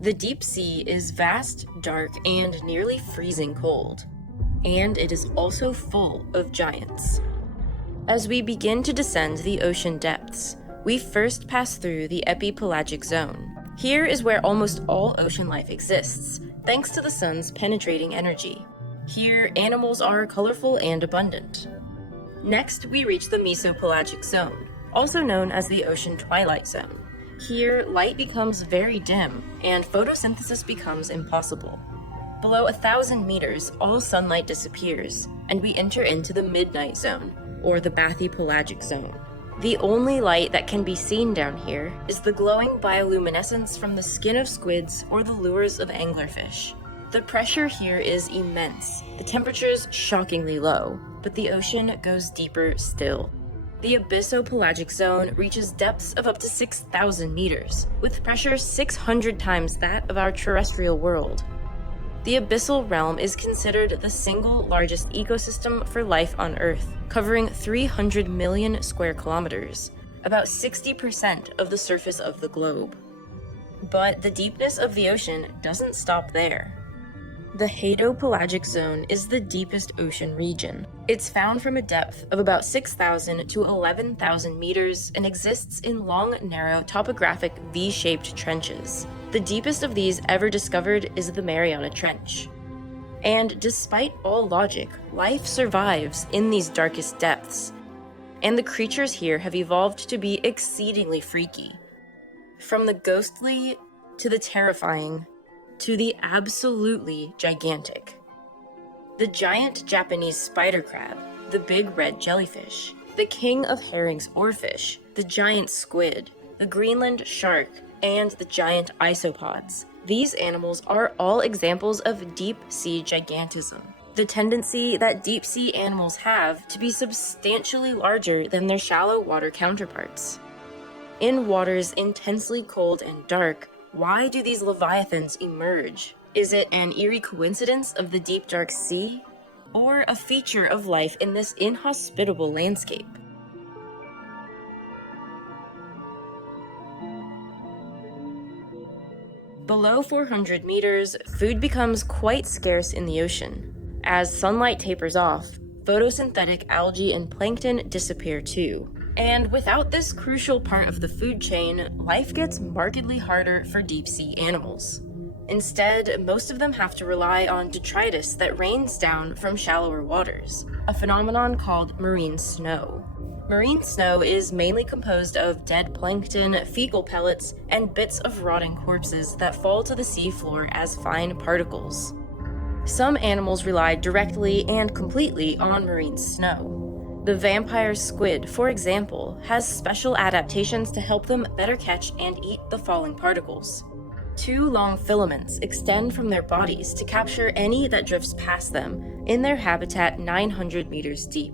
The deep sea is vast, dark, and nearly freezing cold. And it is also full of giants. As we begin to descend the ocean depths, we first pass through the epipelagic zone. Here is where almost all ocean life exists, thanks to the sun's penetrating energy. Here, animals are colorful and abundant. Next, we reach the mesopelagic zone, also known as the ocean twilight zone. Here, light becomes very dim, and photosynthesis becomes impossible. Below 1,000 meters, all sunlight disappears, and we enter into the midnight zone, or the bathypelagic zone. The only light that can be seen down here is the glowing bioluminescence from the skin of squids or the lures of anglerfish. The pressure here is immense, the temperatures shockingly low, but the ocean goes deeper still. The abyssopelagic zone reaches depths of up to 6,000 meters, with pressure 600 times that of our terrestrial world. The abyssal realm is considered the single largest ecosystem for life on Earth, covering 300 million square kilometers, about 60% of the surface of the globe. But the deepness of the ocean doesn't stop there. The hadopelagic zone is the deepest ocean region. It's found from a depth of about 6,000 to 11,000 meters and exists in long, narrow, topographic V-shaped trenches. The deepest of these ever discovered is the Mariana Trench. And despite all logic, life survives in these darkest depths. And the creatures here have evolved to be exceedingly freaky. From the ghostly to the terrifying, to the absolutely gigantic. The giant Japanese spider crab, the big red jellyfish, the king of herrings or fish, the giant squid, the Greenland shark, and the giant isopods. These animals are all examples of deep sea gigantism, the tendency that deep sea animals have to be substantially larger than their shallow water counterparts. In waters intensely cold and dark, why do these leviathans emerge? Is it an eerie coincidence of the deep dark sea? Or a feature of life in this inhospitable landscape? Below 400 meters, food becomes quite scarce in the ocean. As sunlight tapers off, photosynthetic algae and plankton disappear too. And without this crucial part of the food chain, life gets markedly harder for deep-sea animals. Instead, most of them have to rely on detritus that rains down from shallower waters, a phenomenon called marine snow. Marine snow is mainly composed of dead plankton, fecal pellets, and bits of rotting corpses that fall to the seafloor as fine particles. Some animals rely directly and completely on marine snow. The vampire squid, for example, has special adaptations to help them better catch and eat the falling particles. Two long filaments extend from their bodies to capture any that drifts past them in their habitat 900 meters deep.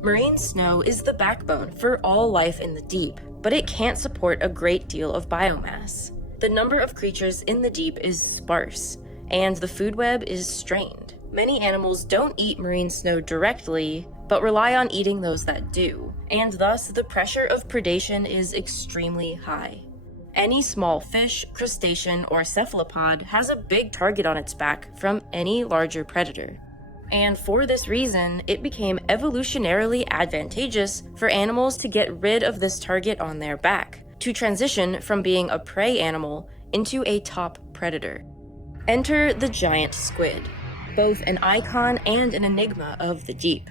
Marine snow is the backbone for all life in the deep, but it can't support a great deal of biomass. The number of creatures in the deep is sparse, and the food web is strained. Many animals don't eat marine snow directly, but rely on eating those that do, and thus the pressure of predation is extremely high. Any small fish, crustacean, or cephalopod has a big target on its back from any larger predator. And for this reason, it became evolutionarily advantageous for animals to get rid of this target on their back, to transition from being a prey animal into a top predator. Enter the giant squid, both an icon and an enigma of the deep.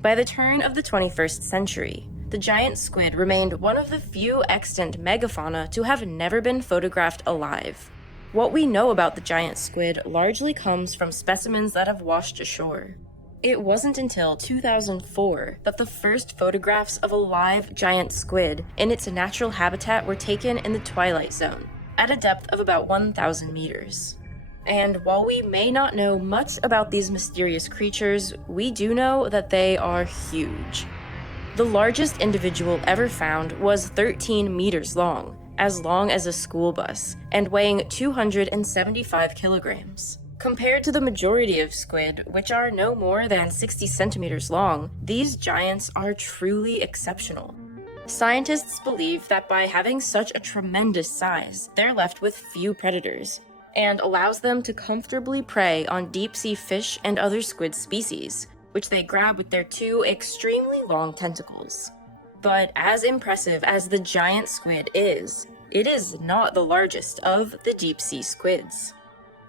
By the turn of the 21st century, the giant squid remained one of the few extant megafauna to have never been photographed alive. What we know about the giant squid largely comes from specimens that have washed ashore. It wasn't until 2004 that the first photographs of a live giant squid in its natural habitat were taken in the twilight zone, at a depth of about 1,000 meters. And while we may not know much about these mysterious creatures, we do know that they are huge. The largest individual ever found was 13 meters long as a school bus, and weighing 275 kilograms. Compared to the majority of squid, which are no more than 60 centimeters long, these giants are truly exceptional. Scientists believe that by having such a tremendous size, they're left with few predators, and allows them to comfortably prey on deep-sea fish and other squid species, which they grab with their two extremely long tentacles. But as impressive as the giant squid is, it is not the largest of the deep-sea squids.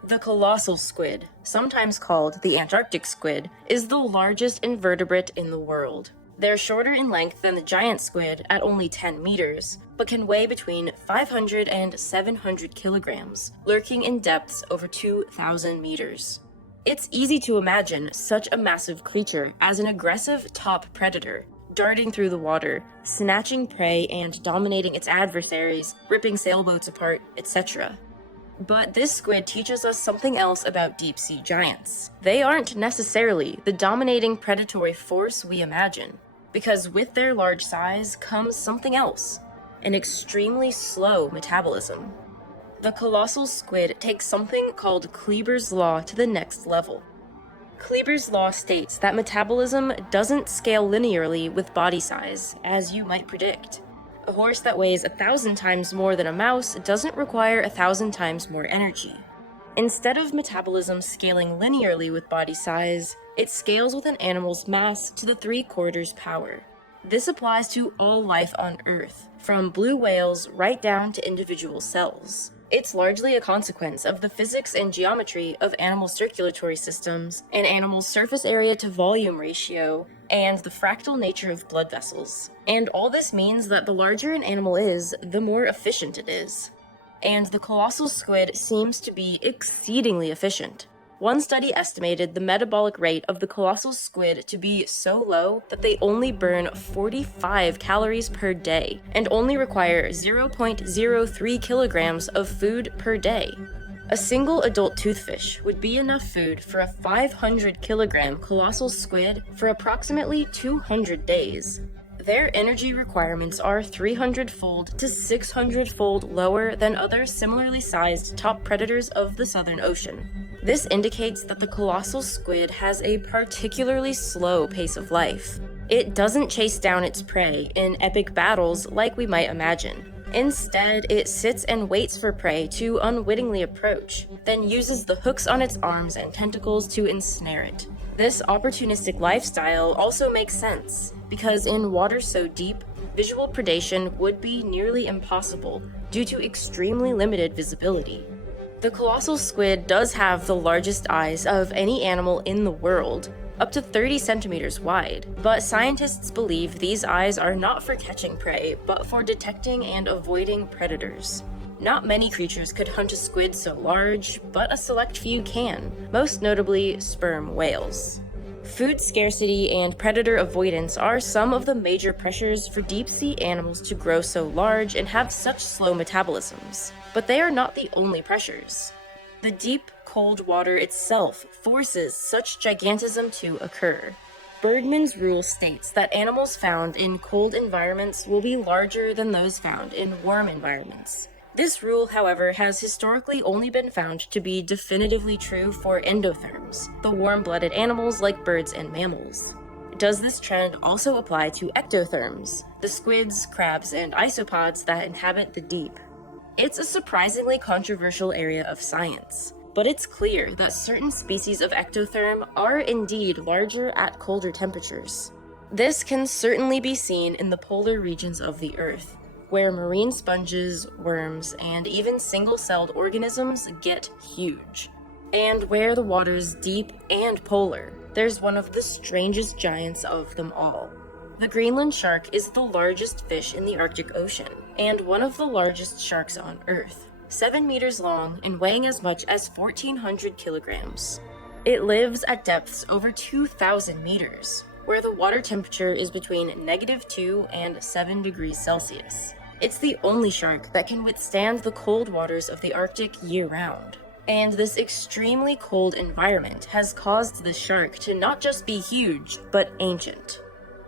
The colossal squid, sometimes called the Antarctic squid, is the largest invertebrate in the world. They're shorter in length than the giant squid at only 10 meters, but can weigh between 500 and 700 kilograms, lurking in depths over 2,000 meters. It's easy to imagine such a massive creature as an aggressive top predator, darting through the water, snatching prey and dominating its adversaries, ripping sailboats apart, etc. But this squid teaches us something else about deep-sea giants. They aren't necessarily the dominating predatory force we imagine, because with their large size comes something else, an extremely slow metabolism. The colossal squid takes something called Kleber's Law to the next level. Kleber's Law states that metabolism doesn't scale linearly with body size, as you might predict. A horse that weighs 1,000 times more than a mouse doesn't require 1,000 times more energy. Instead of metabolism scaling linearly with body size, it scales with an animal's mass to the 3/4 power. This applies to all life on Earth, from blue whales right down to individual cells. It's largely a consequence of the physics and geometry of animal circulatory systems, an animal's surface area to volume ratio, and the fractal nature of blood vessels. And all this means that the larger an animal is, the more efficient it is. And the colossal squid seems to be exceedingly efficient. One study estimated the metabolic rate of the colossal squid to be so low that they only burn 45 calories per day and only require 0.03 kilograms of food per day. A single adult toothfish would be enough food for a 500-kilogram colossal squid for approximately 200 days. Their energy requirements are 300-fold to 600-fold lower than other similarly sized top predators of the Southern Ocean. This indicates that the colossal squid has a particularly slow pace of life. It doesn't chase down its prey in epic battles like we might imagine. Instead, it sits and waits for prey to unwittingly approach, then uses the hooks on its arms and tentacles to ensnare it. This opportunistic lifestyle also makes sense, because in water so deep, visual predation would be nearly impossible due to extremely limited visibility. The colossal squid does have the largest eyes of any animal in the world, up to 30 centimeters wide, but scientists believe these eyes are not for catching prey, but for detecting and avoiding predators. Not many creatures could hunt a squid so large, but a select few can, most notably sperm whales. Food scarcity and predator avoidance are some of the major pressures for deep-sea animals to grow so large and have such slow metabolisms. But they are not the only pressures. The deep, cold water itself forces such gigantism to occur. Bergmann's rule states that animals found in cold environments will be larger than those found in warm environments. This rule, however, has historically only been found to be definitively true for endotherms, the warm-blooded animals like birds and mammals. Does this trend also apply to ectotherms, the squids, crabs, and isopods that inhabit the deep? It's a surprisingly controversial area of science, but it's clear that certain species of ectotherm are indeed larger at colder temperatures. This can certainly be seen in the polar regions of the Earth, where marine sponges, worms, and even single-celled organisms get huge. And where the water's deep and polar, there's one of the strangest giants of them all. The Greenland shark is the largest fish in the Arctic Ocean, and one of the largest sharks on Earth, 7 meters long and weighing as much as 1,400 kilograms. It lives at depths over 2,000 meters, where the water temperature is between -2 and 7 degrees Celsius. It's the only shark that can withstand the cold waters of the Arctic year-round. And this extremely cold environment has caused the shark to not just be huge, but ancient.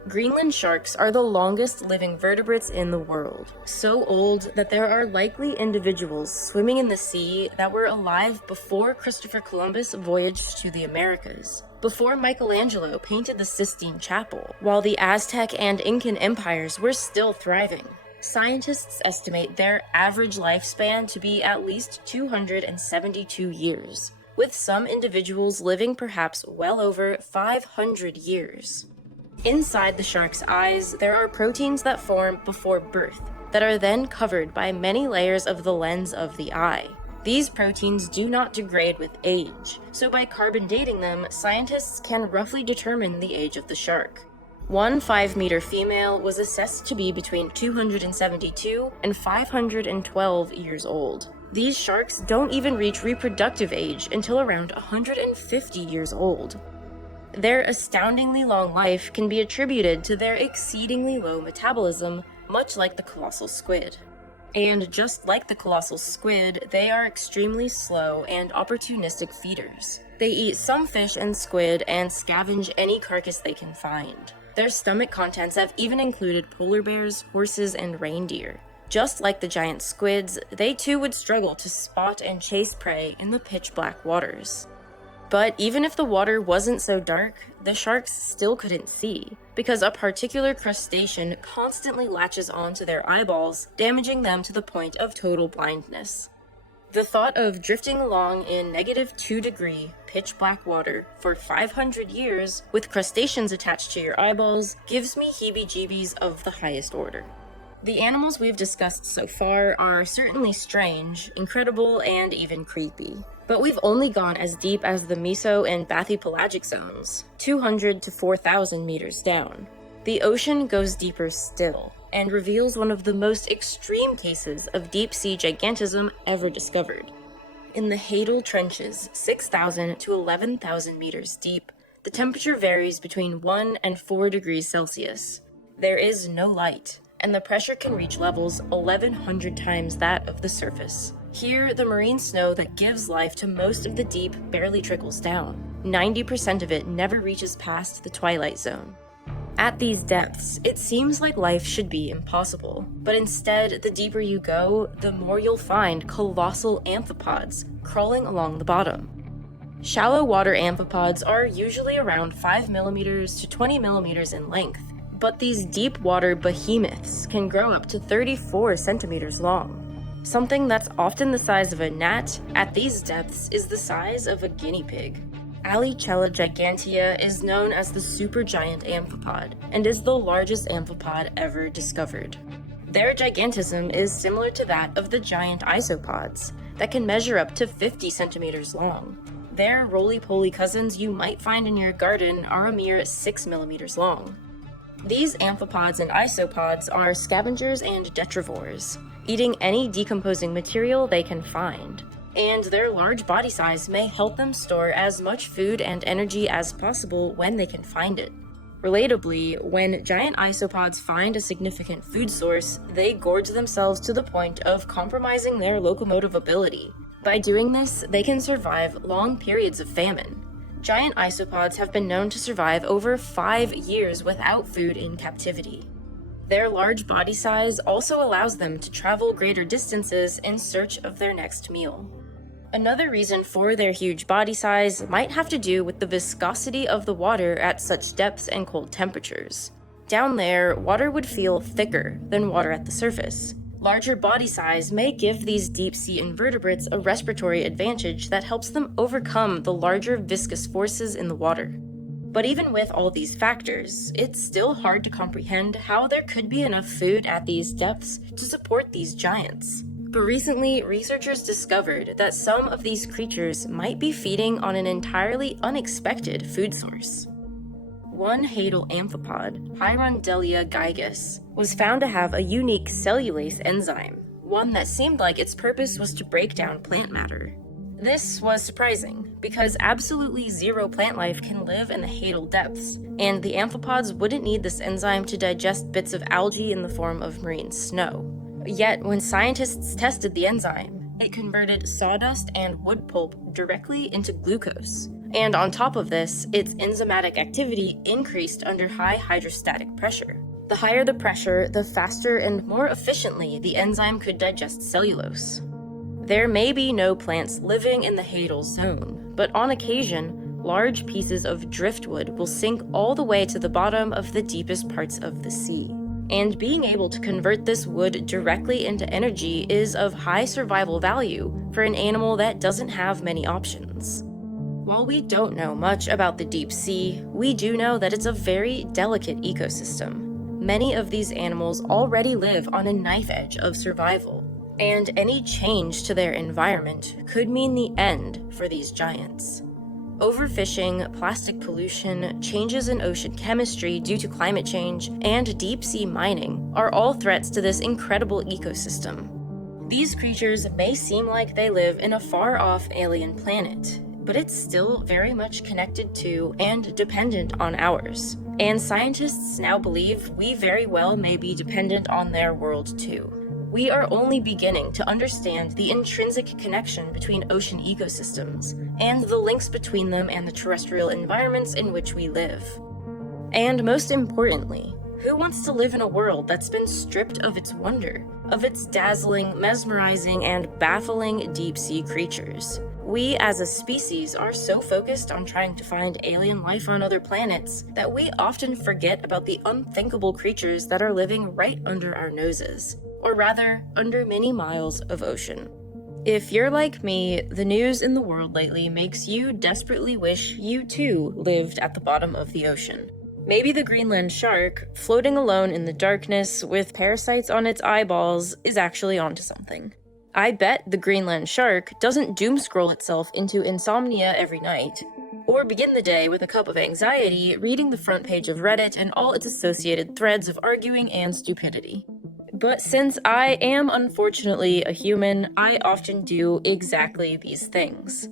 Greenland sharks are the longest living vertebrates in the world, so old that there are likely individuals swimming in the sea that were alive before Christopher Columbus voyaged to the Americas, before Michelangelo painted the Sistine Chapel, while the Aztec and Incan empires were still thriving. Scientists estimate their average lifespan to be at least 272 years, with some individuals living perhaps well over 500 years. Inside the shark's eyes, there are proteins that form before birth, that are then covered by many layers of the lens of the eye. These proteins do not degrade with age, so by carbon dating them, scientists can roughly determine the age of the shark. One 5-meter female was assessed to be between 272 and 512 years old. These sharks don't even reach reproductive age until around 150 years old. Their astoundingly long life can be attributed to their exceedingly low metabolism, much like the colossal squid. And just like the colossal squid, they are extremely slow and opportunistic feeders. They eat some fish and squid and scavenge any carcass they can find. Their stomach contents have even included polar bears, horses, and reindeer. Just like the giant squids, they too would struggle to spot and chase prey in the pitch-black waters. But even if the water wasn't so dark, the sharks still couldn't see, because a particular crustacean constantly latches onto their eyeballs, damaging them to the point of total blindness. The thought of drifting along in -2-degree pitch-black water for 500 years with crustaceans attached to your eyeballs gives me heebie-jeebies of the highest order. The animals we've discussed so far are certainly strange, incredible, and even creepy. But we've only gone as deep as the meso and bathypelagic zones, 200 to 4,000 meters down. The ocean goes deeper still, and reveals one of the most extreme cases of deep-sea gigantism ever discovered. In the Hadal Trenches, 6,000 to 11,000 meters deep, the temperature varies between 1 and 4 degrees Celsius. There is no light, and the pressure can reach levels 1,100 times that of the surface. Here, the marine snow that gives life to most of the deep barely trickles down. 90% of it never reaches past the twilight zone. At these depths, it seems like life should be impossible, but instead, the deeper you go, the more you'll find colossal amphipods crawling along the bottom. Shallow water amphipods are usually around 5 millimeters to 20 millimeters in length, but these deep water behemoths can grow up to 34 centimeters long. Something that's often the size of a gnat at these depths is the size of a guinea pig. Alicella gigantea is known as the supergiant amphipod and is the largest amphipod ever discovered. Their gigantism is similar to that of the giant isopods that can measure up to 50 centimeters long. Their roly-poly cousins you might find in your garden are a mere 6 millimeters long. These amphipods and isopods are scavengers and detrivores, eating any decomposing material they can find, and their large body size may help them store as much food and energy as possible when they can find it. Relatably, when giant isopods find a significant food source, they gorge themselves to the point of compromising their locomotive ability. By doing this, they can survive long periods of famine. Giant isopods have been known to survive over 5 years without food in captivity. Their large body size also allows them to travel greater distances in search of their next meal. Another reason for their huge body size might have to do with the viscosity of the water at such depths and cold temperatures. Down there, water would feel thicker than water at the surface. Larger body size may give these deep-sea invertebrates a respiratory advantage that helps them overcome the larger viscous forces in the water. But even with all these factors, it's still hard to comprehend how there could be enough food at these depths to support these giants. But recently, researchers discovered that some of these creatures might be feeding on an entirely unexpected food source. One hadal amphipod, Hierondelia gigas, was found to have a unique cellulase enzyme, one that seemed like its purpose was to break down plant matter. This was surprising, because absolutely zero plant life can live in the hadal depths, and the amphipods wouldn't need this enzyme to digest bits of algae in the form of marine snow. Yet, when scientists tested the enzyme, it converted sawdust and wood pulp directly into glucose, And on top of this, its enzymatic activity increased under high hydrostatic pressure. The higher the pressure, the faster and more efficiently the enzyme could digest cellulose. There may be no plants living in the Hadal zone, but on occasion, large pieces of driftwood will sink all the way to the bottom of the deepest parts of the sea. And being able to convert this wood directly into energy is of high survival value for an animal that doesn't have many options. While we don't know much about the deep sea, we do know that it's a very delicate ecosystem. Many of these animals already live on a knife edge of survival, and any change to their environment could mean the end for these giants. Overfishing, plastic pollution, changes in ocean chemistry due to climate change, and deep sea mining are all threats to this incredible ecosystem. These creatures may seem like they live in a far-off alien planet, but it's still very much connected to and dependent on ours. And scientists now believe we very well may be dependent on their world too. We are only beginning to understand the intrinsic connection between ocean ecosystems and the links between them and the terrestrial environments in which we live. And most importantly, who wants to live in a world that's been stripped of its wonder, of its dazzling, mesmerizing, and baffling deep-sea creatures? We as a species are so focused on trying to find alien life on other planets that we often forget about the unthinkable creatures that are living right under our noses, or rather, under many miles of ocean. If you're like me, the news in the world lately makes you desperately wish you too lived at the bottom of the ocean. Maybe the Greenland shark, floating alone in the darkness with parasites on its eyeballs, is actually onto something. I bet the Greenland shark doesn't doomscroll itself into insomnia every night, or begin the day with a cup of anxiety reading the front page of Reddit and all its associated threads of arguing and stupidity. But since I am unfortunately a human, I often do exactly these things.